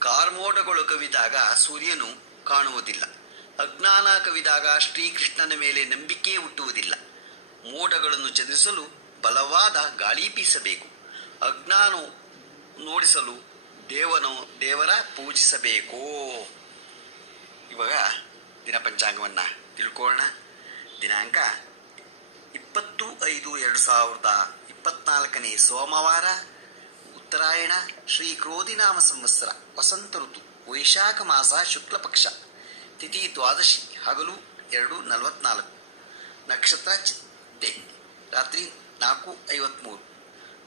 ಕಾರ್ಮೋಡಗಳು ಕವಿದಾಗ ಸೂರ್ಯನು ಕಾಣುವುದಿಲ್ಲ. ಅಜ್ಞಾನ ಕವಿದಾಗ ಶ್ರೀಕೃಷ್ಣನ ಮೇಲೆ ನಂಬಿಕೆ ಹುಟ್ಟುವುದಿಲ್ಲ. ಮೋಡಗಳನ್ನು ಚದುರಿಸಲು ಬಲವಾದ ಗಾಳಿ ಬೀಸಬೇಕು. ಅಜ್ಞಾನ ನೋಡಿಸಲು ದೇವರ ಪೂಜಿಸಬೇಕು. ಇವಾಗ ದಿನ ಪಂಚಾಂಗವನ್ನು ತಿಳ್ಕೊಳ್ಳೋಣ. ದಿನಾಂಕ 20/5/2024 ಸೋಮವಾರ, ಉತ್ತರಾಯಣ, ಶ್ರೀ ಕ್ರೋಧಿನಾಮ ಸಂವತ್ಸರ, ವಸಂತ ಋತು, ವೈಶಾಖ ಮಾಸ, ಶುಕ್ಲ ಪಕ್ಷ, ತಿಥಿ ದ್ವಾದಶಿ, ಹಗಲು 2:44, ನಕ್ಷತ್ರ ಚಿತ್ತೆ, ರಾತ್ರಿ 4:53,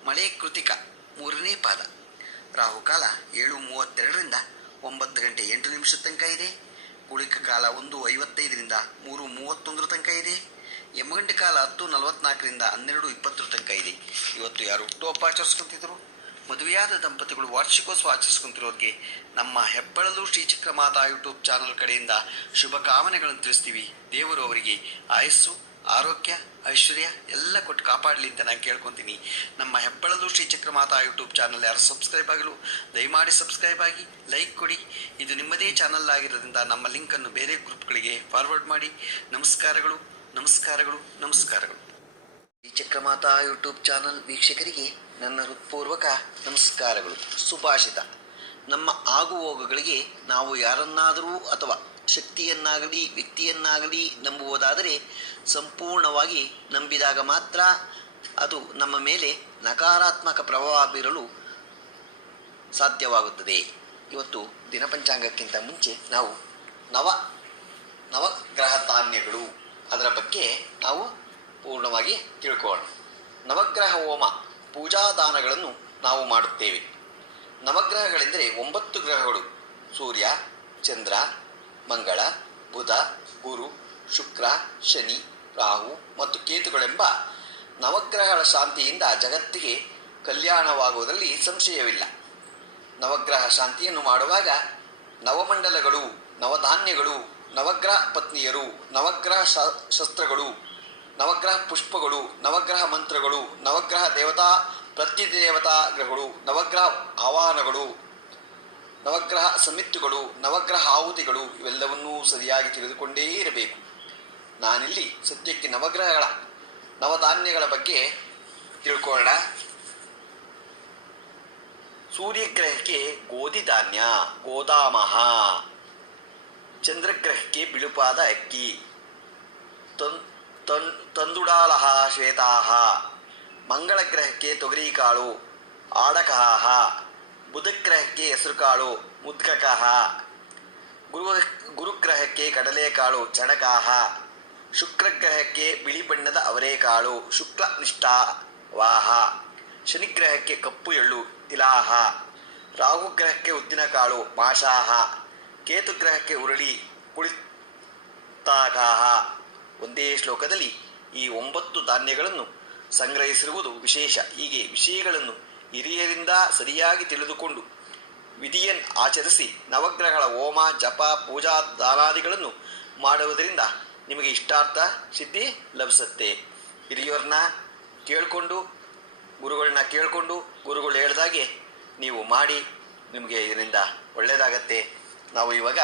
ಮಳೆ ಕೃತಿಕ 3ನೇ ಪಾದ, ರಾಹುಕಾಲ 7:32ರಿಂದ 9:08 ತನಕ ಇದೆ. ಕುಳಿಕ ಕಾಲ 1:55ರಿಂದ 3:31 ತನಕ ಇದೆ. ಯಮಗಂಟೆ ಕಾಲ 10:44ರಿಂದ 12:20 ತನಕ ಇದೆ. ಇವತ್ತು ಯಾರು ಹುಟ್ಟುಹಬ್ಬ ಆಚರಿಸ್ಕೊಂತಿದ್ರು, ಮದುವೆಯಾದ ದಂಪತಿಗಳು ವಾರ್ಷಿಕೋತ್ಸವ ಆಚರಿಸ್ಕೊಂತಿರೋರಿಗೆ ನಮ್ಮ ಹೆಬ್ಬಳಲು ಶ್ರೀಚಕ್ರ ಮಾತಾ ಯೂಟ್ಯೂಬ್ ಚಾನಲ್ ಕಡೆಯಿಂದ ಶುಭ ಕಾಮನೆಗಳನ್ನು ತಿಳಿಸ್ತೀವಿ. ದೇವರು ಅವರಿಗೆ ಆಯಸ್ಸು, ಆರೋಗ್ಯ, ಐಶ್ವರ್ಯ ಎಲ್ಲ ಕೊಟ್ಟು ಕಾಪಾಡಲಿ ಅಂತ ನಾನು ಕೇಳ್ಕೊತೀನಿ. ನಮ್ಮ ಹೆಬ್ಬಳಲು ಶ್ರೀಚಕ್ರ ಮಾತಾ ಯೂಟ್ಯೂಬ್ ಚಾನಲ್ ಯಾರು ಸಬ್ಸ್ಕ್ರೈಬ್ ಆಗಲು ದಯಮಾಡಿ ಸಬ್ಸ್ಕ್ರೈಬ್ ಆಗಿ, ಲೈಕ್ ಕೊಡಿ. ಇದು ನಿಮ್ಮದೇ ಚಾನಲ್ ಆಗಿರೋದ್ರಿಂದ ನಮ್ಮ ಲಿಂಕನ್ನು ಬೇರೆ ಗ್ರೂಪ್ಗಳಿಗೆ ಫಾರ್ವರ್ಡ್ ಮಾಡಿ. ನಮಸ್ಕಾರಗಳು, ನಮಸ್ಕಾರಗಳು, ನಮಸ್ಕಾರಗಳು. ಶ್ರೀಚಕ್ರ ಮಾತಾ ಯೂಟ್ಯೂಬ್ ಚಾನಲ್ ವೀಕ್ಷಕರಿಗೆ ನನ್ನ ಹೃತ್ಪೂರ್ವಕ ನಮಸ್ಕಾರಗಳು. ಸುಭಾಷಿತ: ನಮ್ಮ ಆಗುಹೋಗುಗಳಿಗೆ ನಾವು ಯಾರನ್ನಾದರೂ ಅಥವಾ ಶಕ್ತಿಯನ್ನಾಗಲಿ ವ್ಯಕ್ತಿಯನ್ನಾಗಲಿ ನಂಬುವುದಾದರೆ ಸಂಪೂರ್ಣವಾಗಿ ನಂಬಿದಾಗ ಮಾತ್ರ ಅದು ನಮ್ಮ ಮೇಲೆ ನಕಾರಾತ್ಮಕ ಪ್ರಭಾವ ಬೀರಲು ಸಾಧ್ಯವಾಗುತ್ತದೆ. ಇವತ್ತು ದಿನಪಂಚಾಂಗಕ್ಕಿಂತ ಮುಂಚೆ ನಾವು ನವಗ್ರಹ ಧಾನ್ಯಗಳು ಅದರ ಬಗ್ಗೆ ನಾವು ಪೂರ್ಣವಾಗಿ ತಿಳ್ಕೊಳ್ಳೋಣ. ನವಗ್ರಹ ಹೋಮ ಪೂಜಾದಾನಗಳನ್ನು ನಾವು ಮಾಡುತ್ತೇವೆ. ನವಗ್ರಹಗಳೆಂದರೆ 9 ಗ್ರಹಗಳು: ಸೂರ್ಯ, ಚಂದ್ರ, ಮಂಗಳ, ಬುಧ, ಗುರು, ಶುಕ್ರ, ಶನಿ, ರಾಹು ಮತ್ತು ಕೇತುಗಳೆಂಬ ನವಗ್ರಹಗಳ ಶಾಂತಿಯಿಂದ ಜಗತ್ತಿಗೆ ಕಲ್ಯಾಣವಾಗುವುದರಲ್ಲಿ ಸಂಶಯವಿಲ್ಲ. ನವಗ್ರಹ ಶಾಂತಿಯನ್ನು ಮಾಡುವಾಗ ನವಮಂಡಲಗಳು, ನವಧಾನ್ಯಗಳು, ನವಗ್ರಹ ಪತ್ನಿಯರು, ನವಗ್ರಹ ಶಸ್ತ್ರಗಳು, ನವಗ್ರಹ ಪುಷ್ಪಗಳು, ನವಗ್ರಹ ಮಂತ್ರಗಳು, ನವಗ್ರಹ ದೇವತಾ ಪ್ರತಿದೇವತಾ ಗ್ರಹಗಳು, ನವಗ್ರಹ ಆವಾಹನಗಳು, ನವಗ್ರಹ ಸಮಿತ್ತುಗಳು, ನವಗ್ರಹ ಆಹುತಿಗಳು ಇವೆಲ್ಲವನ್ನೂ ಸರಿಯಾಗಿ ತಿಳಿದುಕೊಂಡೇ ಇರಬೇಕು. ನಾನಿಲ್ಲಿ ಸದ್ಯಕ್ಕೆ ನವಧಾನ್ಯಗಳ ಬಗ್ಗೆ ತಿಳ್ಕೊಳ್ಳೋಣ. ಸೂರ್ಯಗ್ರಹಕ್ಕೆ ಗೋಧಿ ಧಾನ್ಯ ಗೋದಾಮಹ, ಚಂದ್ರಗ್ರಹಕ್ಕೆ ಬಿಳುಪಾದ ಅಕ್ಕಿ ತಂದುಡಾಲಹ ಶ್ವೇತಾಹ, ಮಂಗಳಗ್ರಹಕ್ಕೆ ತೊಗರಿಕಾಳು ಆಡಕಹ, ಬುಧಗ್ರಹಕ್ಕೆ ಹೆಸರುಕಾಳು ಮುದ್ಗಕಹ, ಗುರುಗ್ರಹಕ್ಕೆ ಕಡಲೆಕಾಳು ಚಣಕಾಹ, ಶುಕ್ರಗ್ರಹಕ್ಕೆ ಬಿಳಿ ಬಣ್ಣದ ಅವರೆಕಾಳು ಶುಕ್ಲ ನಿಷ್ಠಾವಾಹ, ಶನಿಗ್ರಹಕ್ಕೆ ಕಪ್ಪು ಎಳ್ಳು ತಿಲಾಹ, ರಾಹುಗ್ರಹಕ್ಕೆ ಉದ್ದಿನಕಾಳು ಮಾಷಾಹ, ಕೇತುಗ್ರಹಕ್ಕೆ ಉರುಳಿ ಕುಳಿತಾಕಾಹ. ಒಂದೇ ಶ್ಲೋಕದಲ್ಲಿ ಈ 9 ಧಾನ್ಯಗಳನ್ನು ಸಂಗ್ರಹಿಸಿರುವುದು ವಿಶೇಷ. ಹೀಗೆ ವಿಷಯಗಳನ್ನು ಹಿರಿಯರಿಂದ ಸರಿಯಾಗಿ ತಿಳಿದುಕೊಂಡು ವಿಧಿಯನ್ನು ಆಚರಿಸಿ ನವಗ್ರಹಗಳ ಹೋಮ, ಜಪ, ಪೂಜಾ ದಾನಾದಿಗಳನ್ನು ಮಾಡುವುದರಿಂದ ನಿಮಗೆ ಇಷ್ಟಾರ್ಥ ಸಿದ್ಧಿ ಲಭಿಸುತ್ತೆ. ಹಿರಿಯರನ್ನ ಕೇಳಿಕೊಂಡು, ಗುರುಗಳನ್ನ ಕೇಳಿಕೊಂಡು, ಗುರುಗಳು ಹೇಳ್ದಾಗೆ ನೀವು ಮಾಡಿ, ನಿಮಗೆ ಇದರಿಂದ ಒಳ್ಳೆಯದಾಗತ್ತೆ. ನಾವು ಇವಾಗ